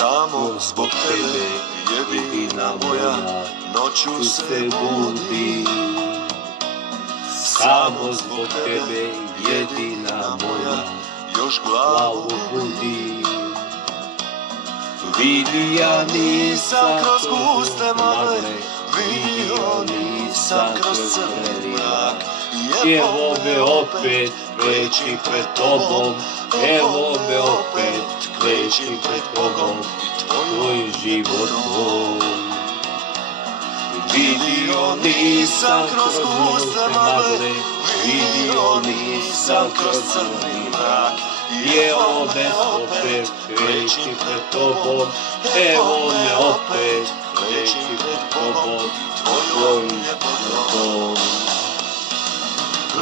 Samo zbog tebe, jedina moja, noću se budi. Samo zbog tebe, jedina moja, još glavu budi. Vidi, ja nisam kroz guste magle, vidio nisam kroz crni mrak. Evo me opet kreći pred tobom, evo me opet kreći pred tobom i tvoj život tvoj. Vidio nisam kroz guste magle, vidio nisam kroz crni mrak. Evo me opet kreći pred tobom, evo me opet kreći pred tobom i tvojom ljepotom.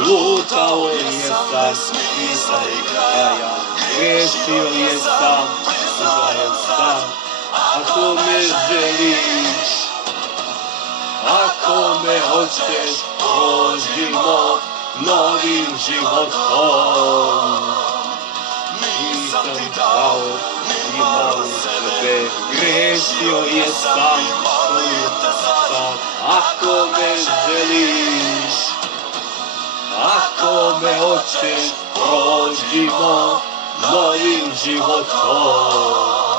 Lutao jesam bez smisla i kraja, grešio jesam, priznajem sam. Ako me želiš, ako me hoćeš, prožimo novim životom. Nisam ti dao ni malo sebe, grešio jesam, molim te sad. Ako me želiš, ako me hoćeš, prožimo novim životom.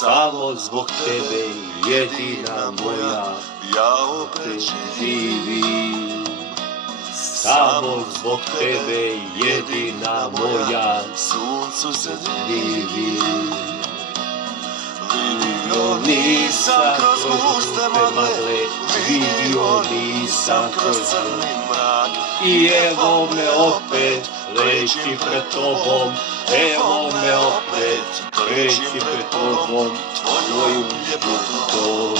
Samo zbog tebe, jedina moja, ja opet živim. Samo zbog tebe, jedina moja, suncu se divim. Vidio nisam kroz guste magle, vidio nisam kroz crni mrak. I evo me opet leći pred tobom, evo me opet kreći pred tobom, tvojom ljepotom.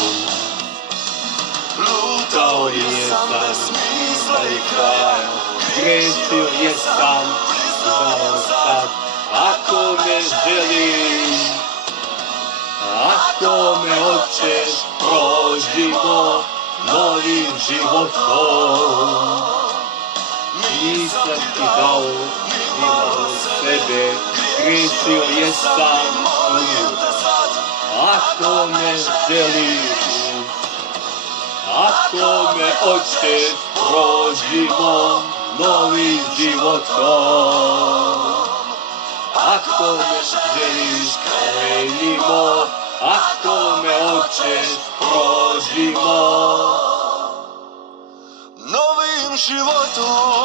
Lutao jesam bez smisla i kraja, grešio jesam, priznao sad. Ako me želiš, ako me hoćeš, prožimo novim životom. Nisam ti dao ni malo sebe, grešio jesam, molim te sad. Ako me želiš, ako me hoćeš, prožimo novim životom. Ako me želiš, krenimo, ako me hoćeš, prožimo novim životom.